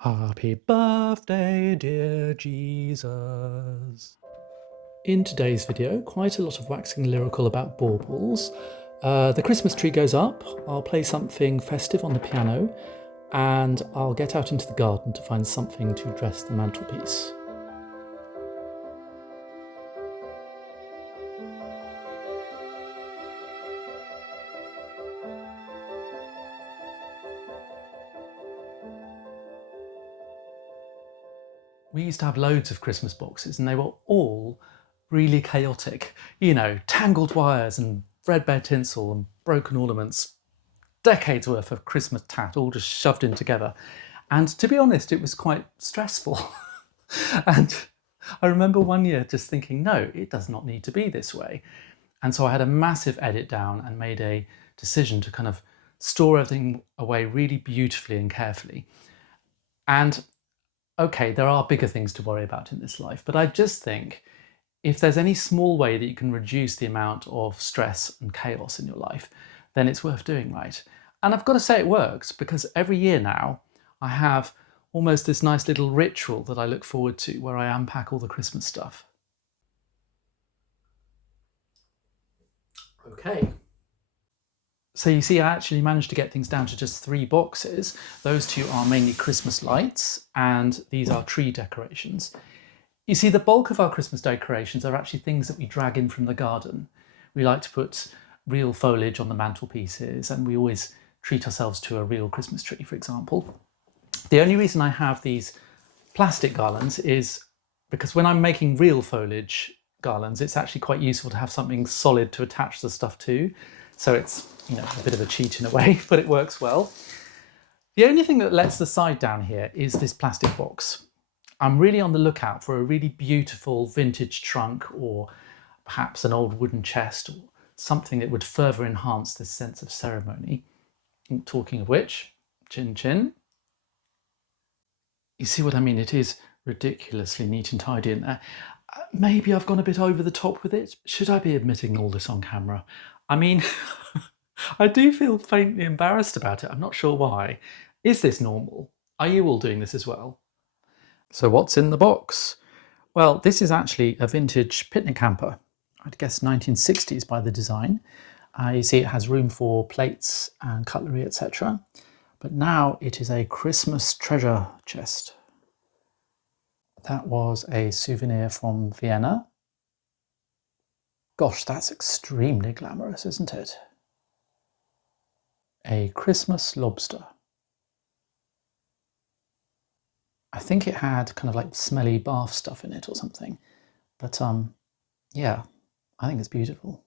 Happy birthday, dear Jesus. In today's video, quite a lot of waxing lyrical about baubles. The Christmas tree goes up, I'll play something festive on the piano, and I'll get out into the garden to find something to dress the mantelpiece. We used to have loads of Christmas boxes and they were all really chaotic. You know, tangled wires and threadbare tinsel and broken ornaments. Decades worth of Christmas tat all just shoved in together. And to be honest, it was quite stressful. And I remember one year just thinking, no, it does not need to be this way. And so I had a massive edit down and made a decision to kind of store everything away really beautifully and carefully. And okay, there are bigger things to worry about in this life, but I just think if there's any small way that you can reduce the amount of stress and chaos in your life, then it's worth doing, right? And I've got to say it works, because every year now I have almost this nice little ritual that I look forward to where I unpack all the Christmas stuff. Okay. So you see, I actually managed to get things down to just 3 boxes. Those 2 are mainly Christmas lights, and these are tree decorations. You see, the bulk of our Christmas decorations are actually things that we drag in from the garden. We like to put real foliage on the mantelpieces, and we always treat ourselves to a real Christmas tree, for example. The only reason I have these plastic garlands is because when I'm making real foliage garlands, it's actually quite useful to have something solid to attach the stuff to. So it's, you know, a bit of a cheat in a way, but it works well. The only thing that lets the side down here is this plastic box. I'm really on the lookout for a really beautiful vintage trunk, or perhaps an old wooden chest, or something that would further enhance this sense of ceremony. And talking of which, chin chin. You see what I mean? It is ridiculously neat and tidy in there. Maybe I've gone a bit over the top with it. Should I be admitting all this on camera? I mean, I do feel faintly embarrassed about it. I'm not sure why. Is this normal? Are you all doing this as well? So what's in the box? Well, this is actually a vintage picnic hamper. I'd guess 1960s by the design. You see it has room for plates and cutlery, etc. But now it is a Christmas treasure chest. That was a souvenir from Vienna. Gosh, that's extremely glamorous, isn't it? A Christmas lobster. I think it had kind of like smelly bath stuff in it or something. But yeah, I think it's beautiful.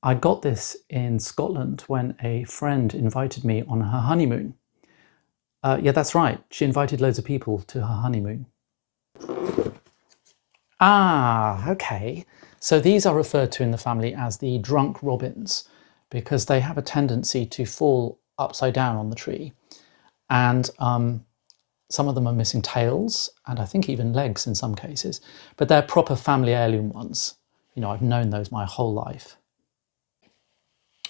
I got this in Scotland when a friend invited me on her honeymoon. Yeah, that's right. She invited loads of people to her honeymoon. Ah, okay. So these are referred to in the family as the drunk robins, because they have a tendency to fall upside down on the tree. And some of them are missing tails, and I think even legs in some cases, but they're proper family heirloom ones. You know, I've known those my whole life.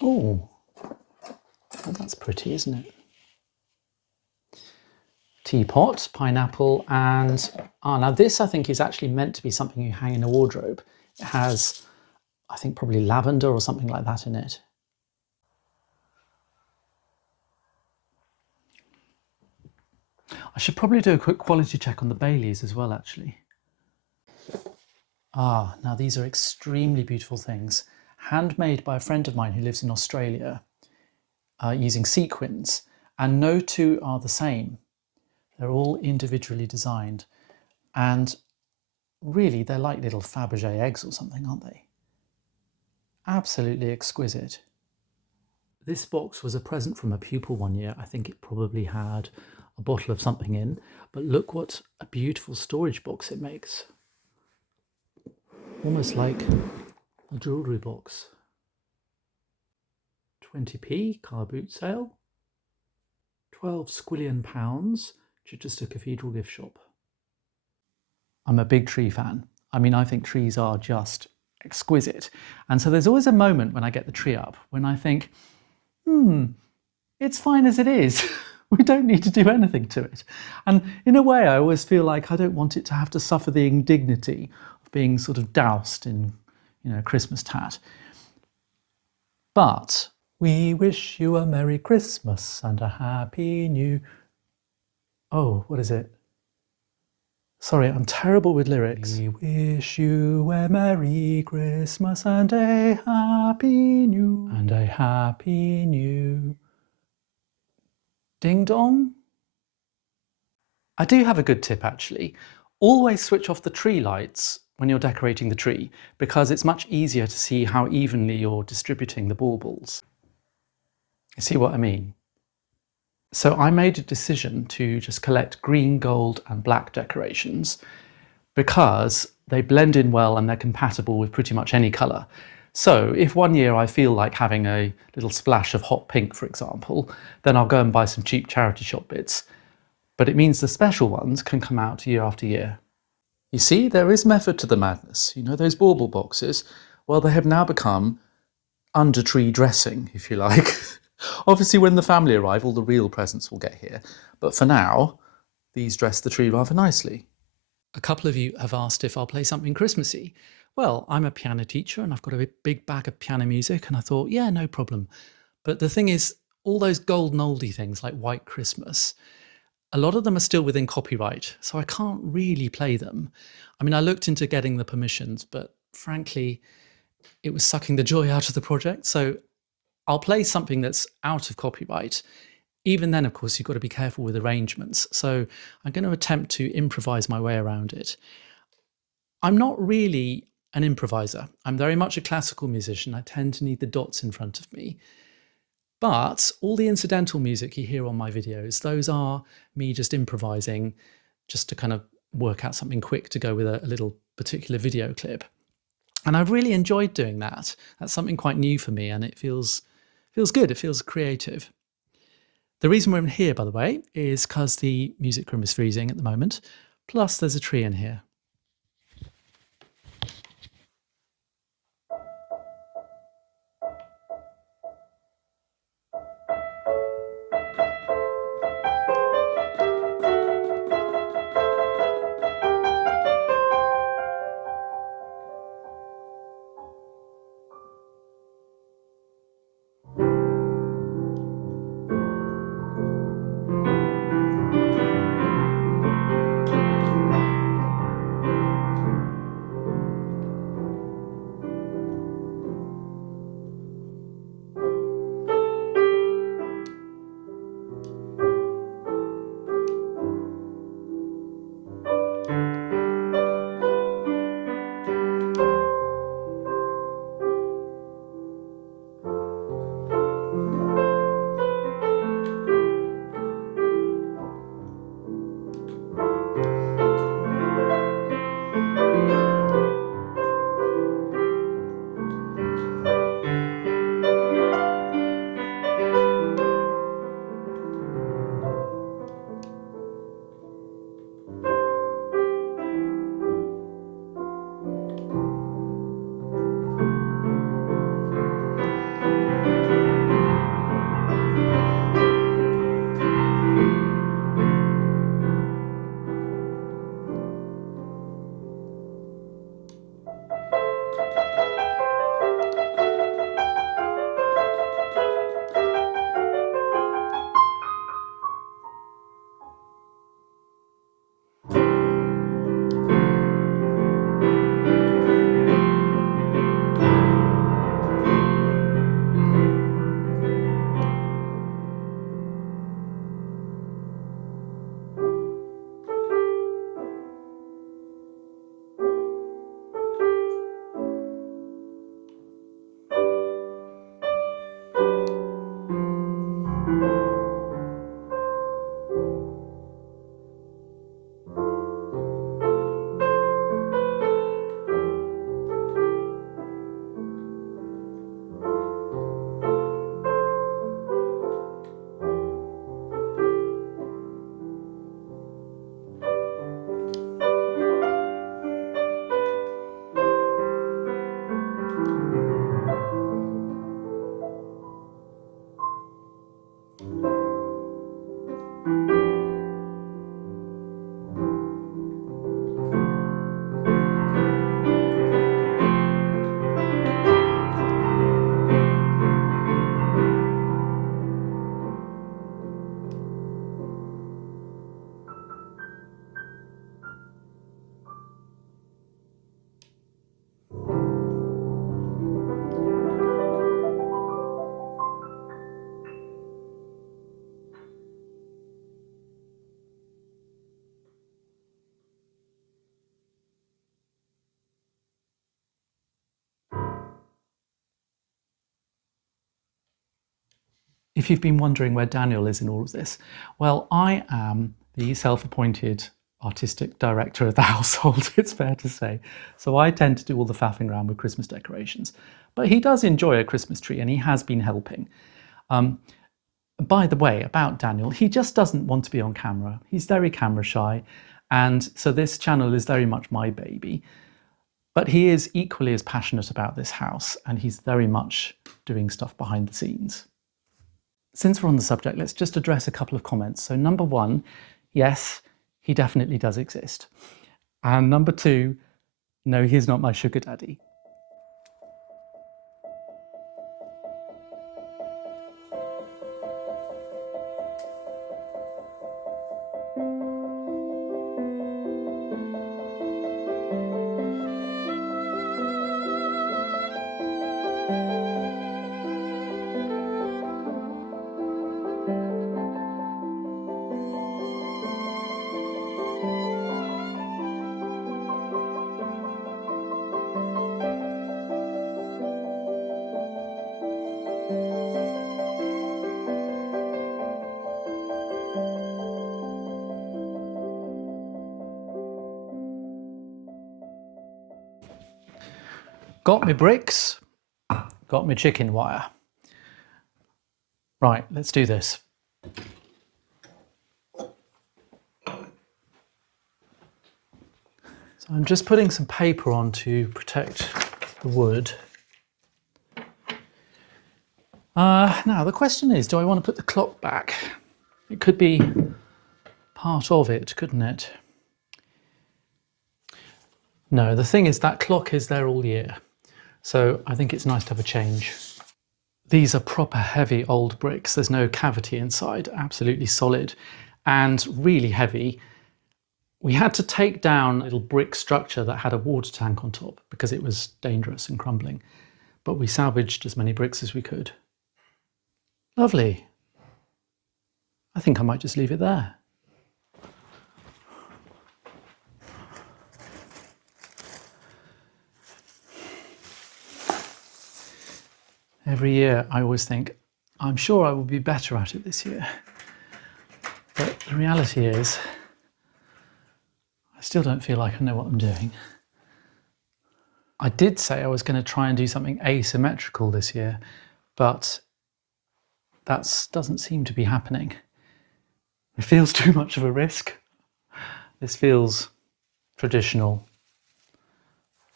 Oh, well, that's pretty, isn't it? Teapot, pineapple, and now this I think is actually meant to be something you hang in a wardrobe. It has, I think, probably lavender or something like that in it. I should probably do a quick quality check on the Baileys as well, actually. Now these are extremely beautiful things, handmade by a friend of mine who lives in Australia, using sequins, and no 2 are the same. They're all individually designed, and really they're like little Fabergé eggs or something, aren't they? Absolutely exquisite. This box was a present from a pupil one year. I think it probably had a bottle of something in, but look what a beautiful storage box it makes. Almost like a jewellery box. 20p car boot sale. 12 squillion pounds to just a cathedral gift shop. I'm a big tree fan. I mean, I think trees are just exquisite. And so there's always a moment when I get the tree up when I think, it's fine as it is. We don't need to do anything to it. And in a way, I always feel like I don't want it to have to suffer the indignity of being sort of doused in, Christmas tat. But we wish you a Merry Christmas and a Happy New... Oh, what is it? Sorry, I'm terrible with lyrics. We wish you a Merry Christmas and a Happy New... And a Happy New... Ding dong? I do have a good tip actually. Always switch off the tree lights when you're decorating the tree because it's much easier to see how evenly you're distributing the baubles. You see what I mean? So I made a decision to just collect green, gold and black decorations because they blend in well and they're compatible with pretty much any colour. So if one year I feel like having a little splash of hot pink, for example, then I'll go and buy some cheap charity shop bits. But it means the special ones can come out year after year. You see, there is method to the madness. You know those bauble boxes? Well, they have now become under tree dressing, if you like. Obviously, when the family arrive, all the real presents will get here. But for now, these dress the tree rather nicely. A couple of you have asked if I'll play something Christmassy. Well, I'm a piano teacher and I've got a big bag of piano music and I thought, yeah, no problem. But the thing is, all those golden oldie things like White Christmas, a lot of them are still within copyright, so I can't really play them. I mean, I looked into getting the permissions, but frankly, it was sucking the joy out of the project. So I'll play something that's out of copyright. Even then, of course, you've got to be careful with arrangements. So I'm going to attempt to improvise my way around it. I'm not really an improviser. I'm very much a classical musician. I tend to need the dots in front of me. But all the incidental music you hear on my videos, those are me just improvising just to kind of work out something quick to go with a little particular video clip. And I've really enjoyed doing that. That's something quite new for me and it feels good, it feels creative. The reason we're in here, by the way, is because the music room is freezing at the moment, plus there's a tree in here. if you've been wondering where Daniel is in all of this, well, I am the self-appointed artistic director of the household, it's fair to say. So I tend to do all the faffing around with Christmas decorations. But he does enjoy a Christmas tree and he has been helping. By the way, about Daniel, he just doesn't want to be on camera. He's very camera shy. And so this channel is very much my baby. But he is equally as passionate about this house and he's very much doing stuff behind the scenes. Since we're on the subject, let's just address a couple of comments. So number one, yes, he definitely does exist. And number two, no, he's not my sugar daddy. Got my bricks, got my chicken wire. Right, let's do this. So I'm just putting some paper on to protect the wood. Now the question is, do I want to put the clock back? It could be part of it, couldn't it? No, the thing is that clock is there all year. So I think it's nice to have a change. These are proper heavy old bricks. There's no cavity inside, absolutely solid and really heavy. We had to take down a little brick structure that had a water tank on top because it was dangerous and crumbling. But we salvaged as many bricks as we could. Lovely. I think I might just leave it there. Every year I always think, I'm sure I will be better at it this year. But the reality is, I still don't feel like I know what I'm doing. I did say I was going to try and do something asymmetrical this year, but that doesn't seem to be happening. It feels too much of a risk. This feels traditional,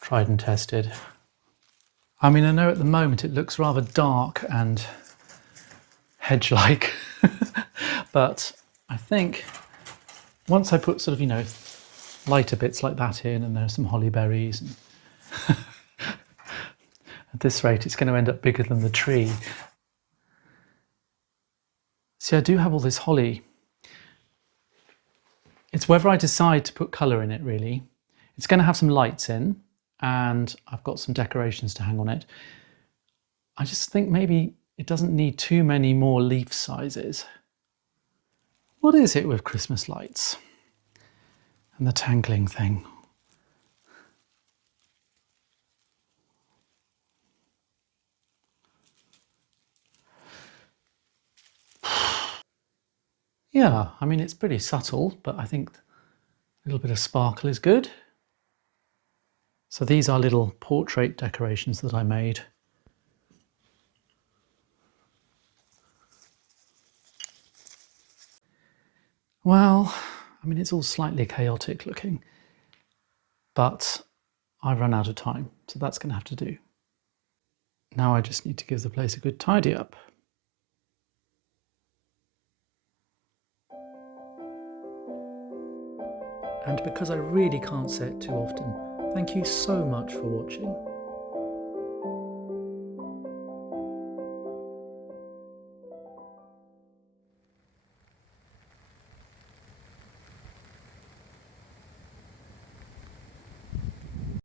tried and tested. I mean, I know at the moment it looks rather dark and hedge-like, but I think once I put sort of, you know, lighter bits like that in, and there's some holly berries, and at this rate it's going to end up bigger than the tree. See, I do have all this holly. It's whether I decide to put colour in it, really. It's going to have some lights in, and I've got some decorations to hang on it. I just think maybe it doesn't need too many more leaf sizes. What is it with Christmas lights and the tangling thing? Yeah, I mean, it's pretty subtle, but I think a little bit of sparkle is good. So these are little portrait decorations that I made. Well, I mean, it's all slightly chaotic looking, but I've run out of time, so that's going to have to do. Now I just need to give the place a good tidy up. And because I really can't say it too often, thank you so much for watching.